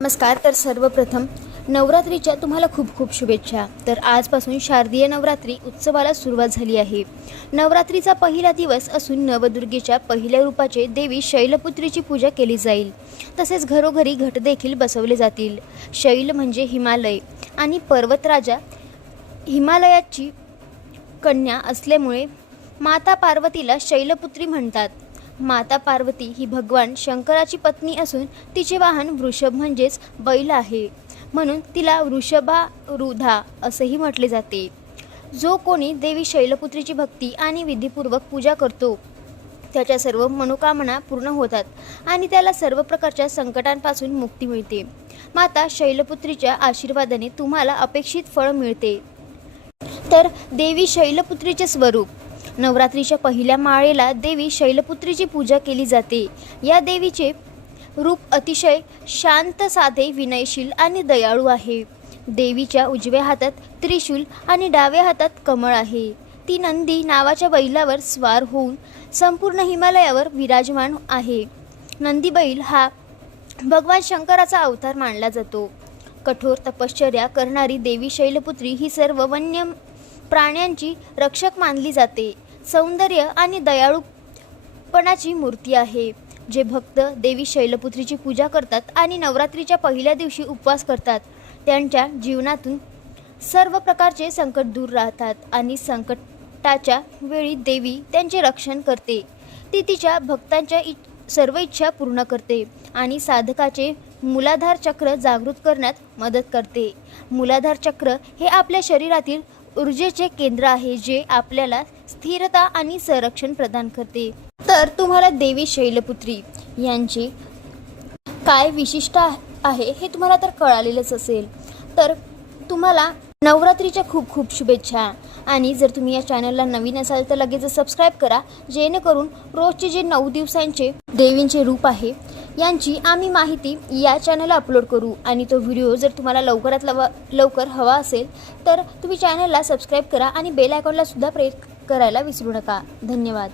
नमस्कार। तर सर्वप्रथम नवरात्रीच्या तुम्हाला खूप खूप शुभेच्छा। तर आजपासून शारदीय नवरात्री उत्सवाला सुरुवात झाली आहे। नवरात्रीचा पहिला दिवस असून नवदुर्गेच्या पहिल्या रूपाचे देवी शैलपुत्रीची पूजा केली जाईल। तसेच घरोघरी घट देखील बसवले जातील। शैल म्हणजे हिमालय आणि पर्वतराजा हिमालयाची कन्या असल्यामुळे माता पार्वतीला शैलपुत्री म्हणतात। माता पार्वती ही भगवान शंकराची पत्नी असून तिचे वाहन वृषभ म्हणजेच बैल आहे, म्हणून तिला वृषभारूढा असेही म्हटले जाते। जो कोणी देवी शैलपुत्रीची भक्ती आणि विधीपूर्वक पूजा करतो त्याच्या सर्व मनोकामना पूर्ण होतात आणि त्याला सर्व प्रकारच्या संकटांपासून मुक्ती मिळते। माता शैलपुत्रीच्या आशीर्वादाने तुम्हाला अपेक्षित फळ मिळते। तर देवी शैलपुत्रीचे स्वरूप। नवरात्रीच्या पहिल्या माळेला देवी शैलपुत्रीची पूजा केली जाते। या देवीचे रूप अतिशय शांत, साधे, विनयशील आणि दयाळू आहे। देवीच्या उजव्या हातात त्रिशूल आणि डाव्या हातात कमळ आहे। ती नंदी नावाच्या बैलावर स्वार होऊन संपूर्ण हिमालयावर विराजमान आहे। नंदी बैल हा भगवान शंकराचा अवतार मानला जातो। कठोर तपश्चर्या करणारी देवी शैलपुत्री ही सर्व वन्य प्राण्यांची रक्षक मानली जाते। सौंदर्य आणि दयाळूपणाची मूर्ती आहे। जे भक्त देवी शैलपुत्रीची पूजा करतात आणि नवरात्रीच्या पहिल्या दिवशी उपवास करतात त्यांच्या जीवनातून सर्व प्रकारचे संकट दूर राहतात आणि संकटाच्या वेळी देवी त्यांचे रक्षण करते। ती तिच्या भक्तांच्या सर्व इच्छा पूर्ण करते आणि साधकाचे मूलाधार चक्र जागृत करण्यात मदत करते। मूलाधार चक्र हे आपल्या शरीरातील ऊर्जेचे केंद्र आहे, जे आपल्याला स्थिरता आणि संरक्षण प्रदान करते। तर तुम्हाला देवी शैलपुत्री यांची काय विशिष्ट आहे हे तुम्हाला तर कळालेलंच असेल। तर तुम्हाला नवरात्रीच्या खूप खूप शुभेच्छा। आणि जर तुम्ही या चॅनलला नवीन असाल तर लगेच सबस्क्राईब करा, जेणेकरून रोजचे जे 9 दिवसांचे देवींचे रूप आहे यांची आम्ही माहिती या चॅनलला अपलोड करू। आणि तो व्हिडिओ जर तुम्हाला लवकरात लवकर हवा असेल तर तुम्ही चॅनलला सबस्क्राईब करा आणि बेल आयकॉनला सुद्धा प्रेस करायला विसरू नका। धन्यवाद।